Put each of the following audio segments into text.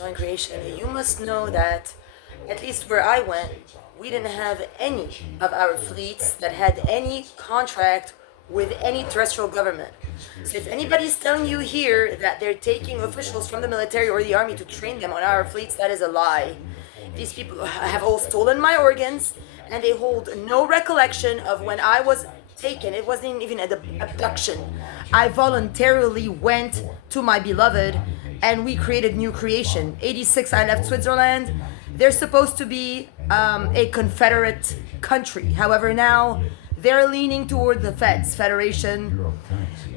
Joint creation. You must know that, at least where I went, we didn't have any of our fleets that had any contract with any terrestrial government. So if anybody's telling you here that they're taking officials from the military or the army to train them on our fleets, that is a lie. These people have all stolen my organs, and they hold no recollection of when I was taken. It wasn't even an abduction. I voluntarily went to my beloved, and we created new creation. 86, I left Switzerland. They're supposed to be a confederate country. However, now they're leaning toward the Feds, Federation.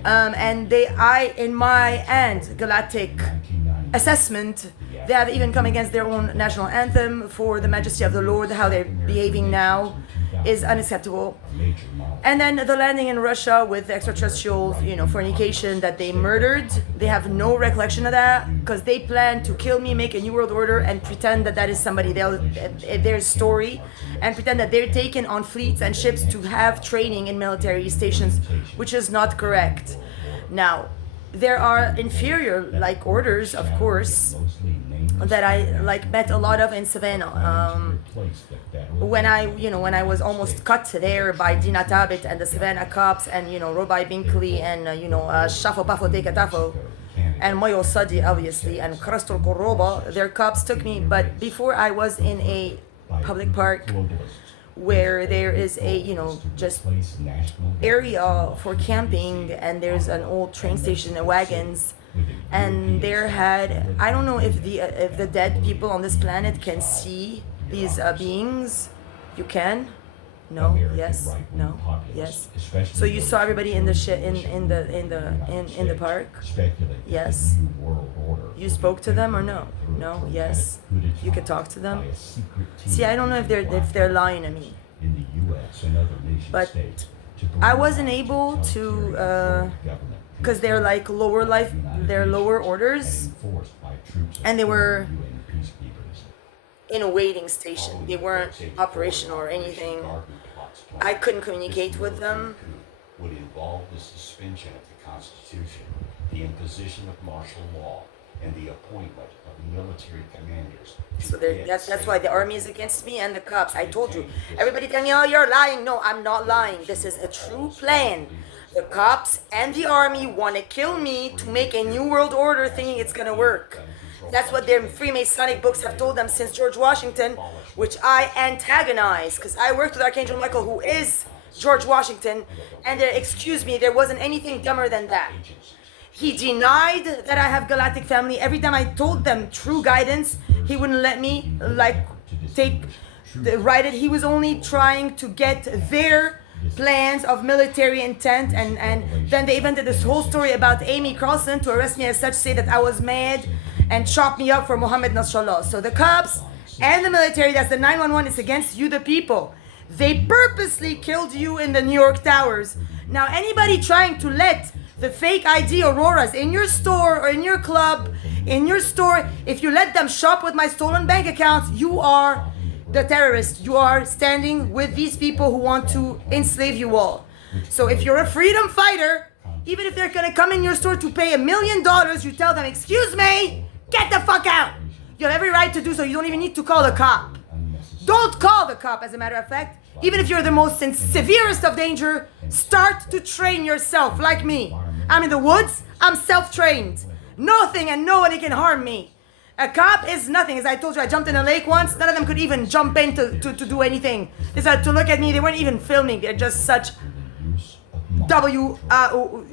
And in my galactic assessment, they have even come against their own national anthem for the majesty of the Lord. How they're behaving now is unacceptable. And then the landing in Russia with extraterrestrial, fornication that they murdered. They have no recollection of that because they plan to kill me, make a new world order, and pretend that is somebody their story, and pretend that they're taken on fleets and ships to have training in military stations, which is not correct. Now, there are inferior orders, of course, that I met a lot of in Savannah. When I was almost cut there by Dina Tabit and the Savannah cops and Robai Binkley and Shafo Pafo Tekatafo and Moyo Sadi obviously and Krastor Koroba, their cops took me. But before I was in a public park where there is a just area for camping, and there's an old train station and wagons, and there had, I don't know if the dead people on this planet can see these beings. You can? No. Yes. No. Yes. So you saw everybody in the in the park. Yes. You spoke to them or no? No. Yes. You could talk to them. See, I don't know if they're lying to me. But I wasn't able to, because they're they're lower orders, and they were in a waiting station. They weren't operational or anything. I couldn't communicate with them. Would involve the suspension of the Constitution, the imposition of martial law, and the appointment of military commanders. So that's why the army is against me and the cops. I told you. Everybody telling me, oh, you're lying. No, I'm not lying. This is a true plan. The cops and the army want to kill me to make a new world order thinking it's going to work. That's what their Freemasonic books have told them since George Washington, which I antagonize because I worked with Archangel Michael, who is George Washington, and excuse me, there wasn't anything dumber than that. He denied that I have galactic family. Every time I told them true guidance, he wouldn't let me write it. He was only trying to get their plans of military intent, and then they invented this whole story about Amy Carlson to arrest me as such, say that I was mad and chop me up for Mohammed Nasrallah. So the cops and the military, that's the 911, is against you, the people. They purposely killed you in the New York Towers. Now anybody trying to let the fake ID Auroras in your store or in your club, in your store, if you let them shop with my stolen bank accounts, you are the terrorist. You are standing with these people who want to enslave you all. So if you're a freedom fighter, even if they're gonna come in your store to pay $1 million, you tell them, excuse me, get the fuck out. You have every right to do so. You don't even need to call the cop. Don't call the cop, as a matter of fact. Even if you're the most severest of danger, start to train yourself like me. I'm in the woods, I'm self-trained. Nothing and nobody can harm me. A cop is nothing. As I told you, I jumped in a lake once. None of them could even jump in to do anything. They started to look at me. They weren't even filming. They're just such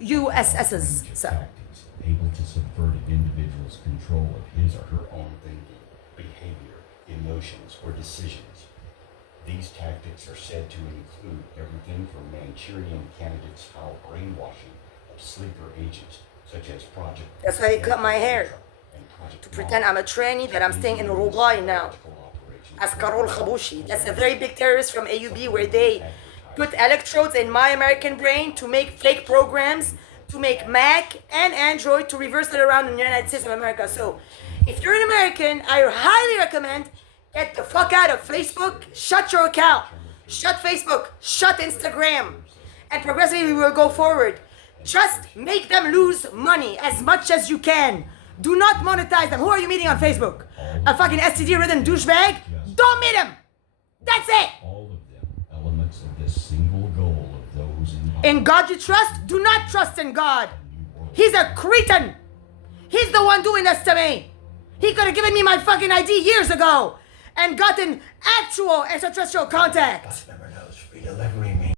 USSs. So. Able to subvert an individual's control of his or her own thinking, behavior, emotions, or decisions. These tactics are said to include everything from Manchurian candidate-style brainwashing of sleeper agents, such as Project... That's why they cut my hair. To pretend I'm a tranny, that I'm staying in Uruguay now. As Karol Khabushi. That's a very big terrorist from AUB, where they put electrodes in my American brain to make fake programs, to make Mac and Android, to reverse it around in the United States of America. So if you're an American, I highly recommend get the fuck out of Facebook, shut your account, shut Facebook, shut Instagram, and progressively we will go forward. Just make them lose money as much as you can. Do not monetize them. Who are you meeting on Facebook? A fucking STD-ridden douchebag? Don't meet him. That's it. All of them elements of this single goal of those involved. In God you trust? Do not trust in God. He's a cretin. He's the one doing this to me. He could have given me my fucking ID years ago and gotten actual extraterrestrial contact. Remember knows free delivery